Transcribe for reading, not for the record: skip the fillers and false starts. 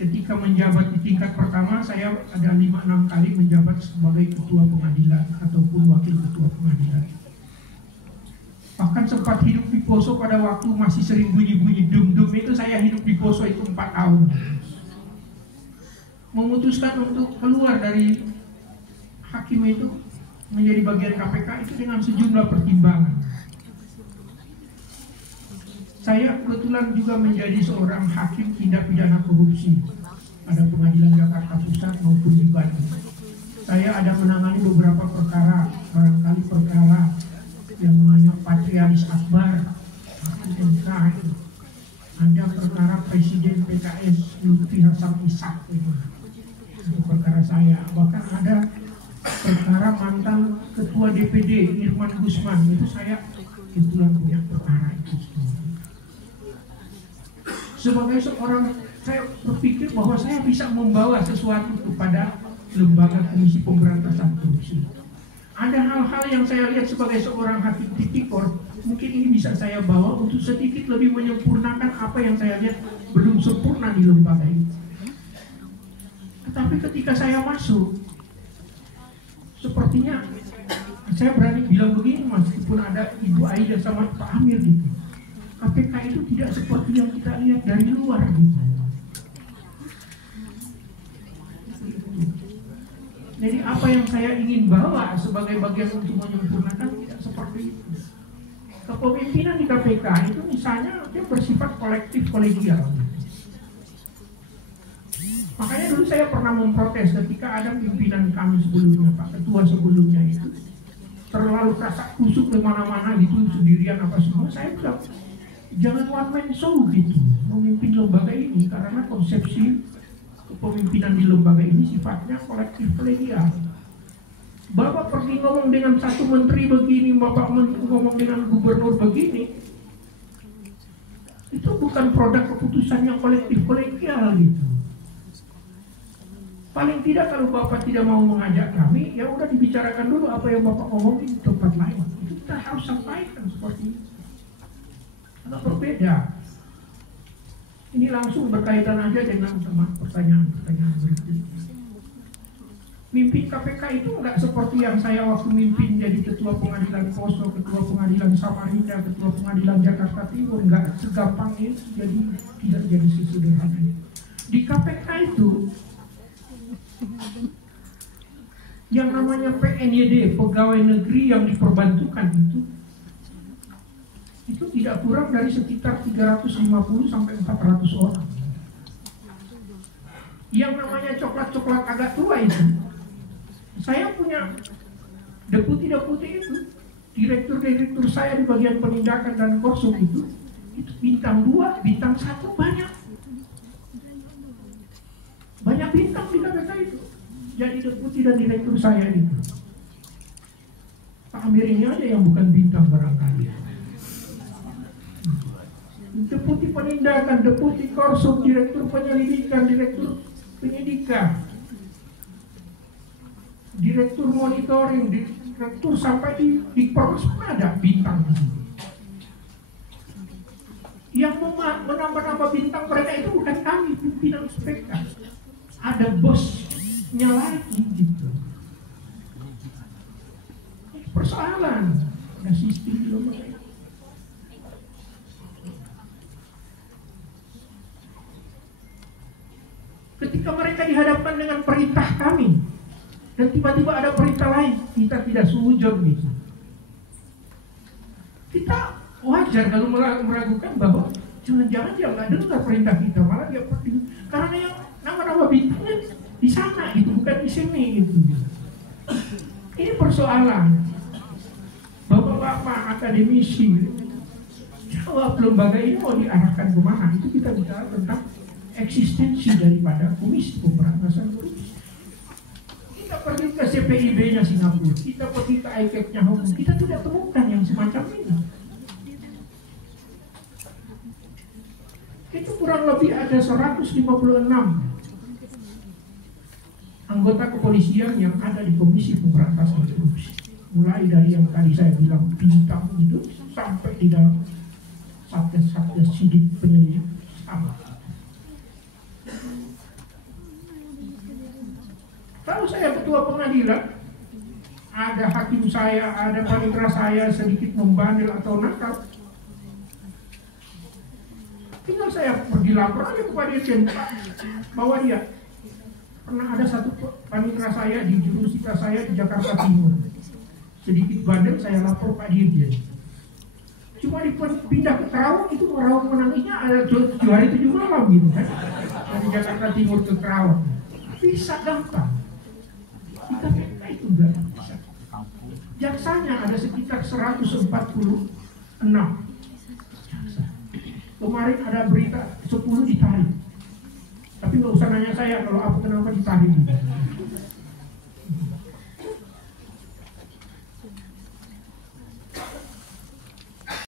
ketika menjabat di tingkat pertama, saya ada 5-6 kali menjabat sebagai ketua pengadilan ataupun wakil ketua pengadilan. Bahkan sempat hidup di Poso pada waktu masih sering bunyi-bunyi dum-dum itu, saya hidup di Poso itu 4 tahun. Memutuskan untuk keluar dari hakim itu menjadi bagian KPK itu dengan sejumlah pertimbangan. Saya kebetulan juga menjadi seorang hakim tindak pidana korupsi pada pengadilan Jakarta Pusat maupun di Bandung. Saya ada menangani beberapa perkara, barangkali perkara yang namanya Patrialis Akbar, MK, ada perkara Presiden PKS Lutfi Hasan Ishak, itu perkara saya. Bahkan ada perkara mantan Ketua DPD Irman Gusman, itu saya kebetulan punya perkara itu. Sebagai seorang, saya berpikir bahwa saya bisa membawa sesuatu kepada lembaga Komisi Pemberantasan Korupsi. Ada hal-hal yang saya lihat sebagai seorang hakim tipikor, mungkin ini bisa saya bawa untuk sedikit lebih menyempurnakan apa yang saya lihat belum sempurna di lembaga ini. Tetapi ketika saya masuk, sepertinya saya berani bilang begini, meskipun ada Ibu Aida sama Pak Amir gitu, KPK itu tidak seperti yang kita lihat dari luar gitu. Jadi apa yang saya ingin bawa sebagai bagian untuk menyempurnakan tidak seperti itu. Kepemimpinan di KPK itu misalnya dia bersifat kolektif kolegial. Makanya dulu saya pernah memprotes ketika ada pimpinan kami sebelumnya, Pak Ketua sebelumnya itu terlalu kasak kusuk di mana-mana gitu, sendirian apa semua. Saya bilang jangan one man show gitu memimpin lembaga ini, karena konsepsi kepemimpinan di lembaga ini sifatnya kolektif kolegial. Bapak pergi ngomong dengan satu menteri begini, Bapak ngomong dengan gubernur begini, itu bukan produk keputusan yang kolektif kolegial gitu. Paling tidak kalau Bapak tidak mau mengajak kami, ya udah dibicarakan dulu apa yang Bapak ngomongin di tempat lain. Itu kita harus sampaikan seperti itu. Agak berbeda. Ini langsung berkaitan aja dengan pertanyaan-pertanyaan berikutnya. Mimpin KPK itu nggak seperti yang saya waktu mimpin jadi ketua pengadilan Poso, ketua pengadilan Samarinda, ketua pengadilan Jakarta Timur. Nggak segampang itu, jadi tidak jadi sesederhana itu. Di KPK itu yang namanya PNYD, pegawai negeri yang diperbantukan itu tidak kurang dari sekitar 350 sampai 400 orang. Yang namanya coklat-coklat agak tua itu, saya punya deputi-deputi itu, direktur-direktur saya di bagian penindakan dan korsum itu bintang 2, bintang 1 banyak. Banyak bintang di KPK itu. Jadi deputi dan direktur saya itu. Pak Amir ini aja yang bukan bintang barangkali. Deputi penindakan, deputi korsum, direktur penyelidikan, direktur penyidikan, direktur monitoring, direktur sampai di pers ada bintang. Yang menambah-nambah bintang mereka itu bukan kami, pimpinan SPK. Ada bosnya lagi gitu. Persoalan ada sistem di lembaga itu. Ketika mereka dihadapkan dengan perintah kami dan tiba-tiba ada perintah lain, kita tidak sujud gitu. Kita wajar kalau meragukan bahwa jangan-jangan dia nggak dengar perintah kita, malah dia pergi. Karena yang nama-nama bintangnya di sana gitu, bukan di sini gitu. Ini persoalan. Bapak-bapak akademisi, jawab lembaga ini mau diarahkan kemana? Itu kita bicara tentang eksistensi daripada Komisi Pemberantasan Korupsi. Kita pergi ke CPIB-nya Singapura, kita pergi ke ICAC-nya Hong Kong, kita tidak temukan yang semacam ini. Itu kurang lebih ada 156 anggota kepolisian yang ada di Komisi Pemberantasan Korupsi. Mulai dari yang tadi saya bilang bintang itu sampai di dalam satgas sidik penyelidik sama. Kalau saya ketua pengadilan, ada hakim saya, ada panitera saya sedikit membandel atau nakal, tinggal saya pergi lapor aja kepada Dirjen bahwa dia pernah ada satu panitera saya di jurusita saya di Jakarta Timur sedikit bandel, saya lapor Pak Dirjen. Cuma dipindah ke Kerawang, itu Kerawang menangisnya ada 7 hari 7 malam gitu kan, dari Jakarta Timur ke Kerawang. Bisa gampang. Kita itu enggak bisa. Jaksanya ada sekitar 146 jaksa. Kemarin ada berita 10 ditarik. Tapi nggak usah nanya saya kalau apa kenapa ditarik.